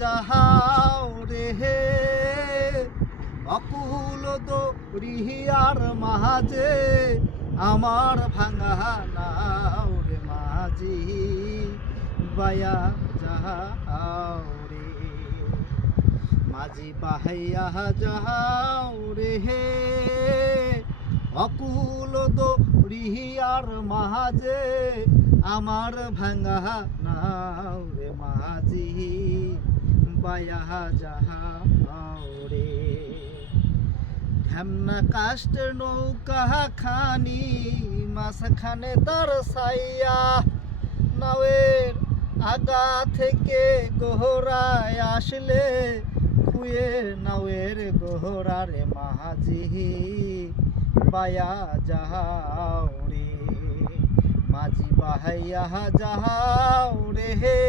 যাহাও রে হে অকুল দরিয়ার মাঝে আমার ভাঙা নাও রে মাঝি বায়া যাহাও রে মাঝি বাহাইয়া যাহাও রে হে অকুল দরিয়ার মাঝে আমার ভাঙা নাও রে মাঝি বায়া যাহাও রে ঢেমনা কাষ্টের নৌকা খানি মাঝখানে দরসাইয়া নাওয়ের আগা থেকে গোহরায় আসলে খুয়ে নাওয়ের গোহরারে মাঝি বায়া যাহাও রে মাঝি বাহাইয়া যাহাও রে হে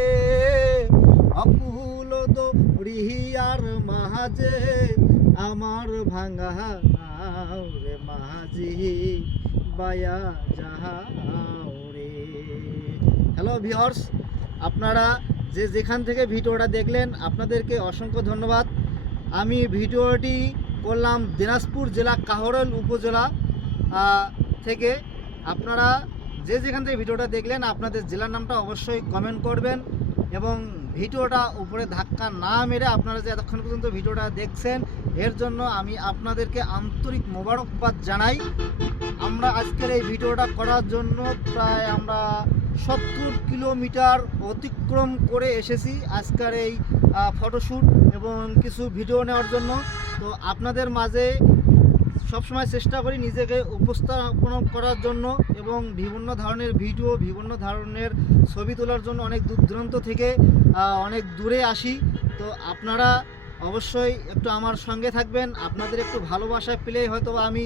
অকুল দরিয়ার মাঝে আমার ভাঙা নাও রে মাঝি বায়া যাহাও রে। হ্যালো ভিউয়ার্স, আপনারা যে যেখান থেকে ভিডিওটা দেখলেন আপনাদেরকে অসংখ্য ধন্যবাদ। আমি ভিডিওটি করলাম দিনাজপুর জেলা কাহরোল উপজেলা থেকে। আপনারা যে যেখান থেকে ভিডিওটা দেখলেন আপনাদের জেলার নামটা অবশ্যই কমেন্ট করবেন এবং ভিডিওটা উপরে ধাক্কা না মেরে আপনারা যে এতক্ষণ পর্যন্ত ভিডিওটা দেখছেন এর জন্য আমি আপনাদেরকে আন্তরিক মোবারকবাদ জানাই। আমরা আজকের এই ভিডিওটা করার জন্য প্রায় আমরা 70 কিলোমিটার অতিক্রম করে এসেছি আজকের এই ফটোশ্যুট এবং কিছু ভিডিও নেওয়ার জন্য। তো আপনাদের মাঝে সবসময় চেষ্টা করি নিজেকে উপস্থাপন করার জন্য এবং বিভিন্ন ধরনের ভিডিও বিভিন্ন ধরনের ছবি তোলার জন্য অনেক দূর দূরান্ত থেকে অনেক দূরে আসি। তো আপনারা অবশ্যই একটু আমার সঙ্গে থাকবেন, আপনাদের একটু ভালোবাসা পেলেই হয়তো আমি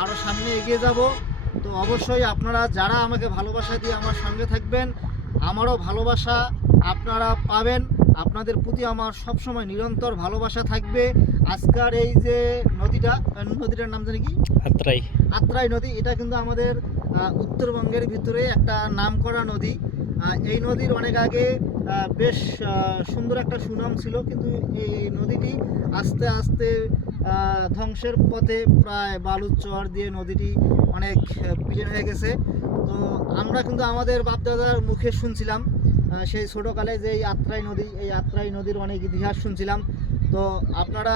আরও সামনে এগিয়ে যাব। তো অবশ্যই আপনারা যারা আমাকে ভালোবাসা দিয়ে আমার সঙ্গে থাকবেন আমারও ভালোবাসা আপনারা পাবেন। আপনাদের প্রতি আমার সবসময় নিরন্তর ভালোবাসা থাকবে। আজকের এই যে নদীটার নাম জানি কি, আত্রাই নদী। এটা কিন্তু আমাদের উত্তরবঙ্গের ভিতরে একটা নামকরা নদী। এই নদীর অনেক আগে বেশ সুন্দর একটা সুনাম ছিল, কিন্তু এই নদীটি আস্তে আস্তে ধ্বংসের পথে, প্রায় বালুর চর দিয়ে নদীটি অনেক বিলীন হয়ে গেছে। তো আমরা কিন্তু আমাদের বাপদাদার মুখে শুনছিলাম সেই ছোটোকালে যে এই আত্রাই নদীর অনেক ইতিহাস শুনছিলাম। তো আপনারা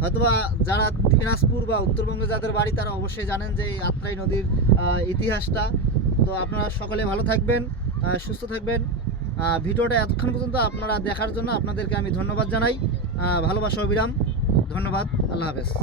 হয়তোবা যারা দিনাজপুর বা উত্তরবঙ্গে যাদের বাড়ি তারা অবশ্যই জানেন যে এই আত্রাই নদীর ইতিহাসটা। তো আপনারা সকলে ভালো থাকবেন, সুস্থ থাকবেন। ভিডিওটা এতক্ষণ পর্যন্ত আপনারা দেখার জন্য আপনাদেরকে আমি ধন্যবাদ জানাই। ভালোবাসা অবিরাম। ধন্যবাদ। আল্লাহ হাফেজ।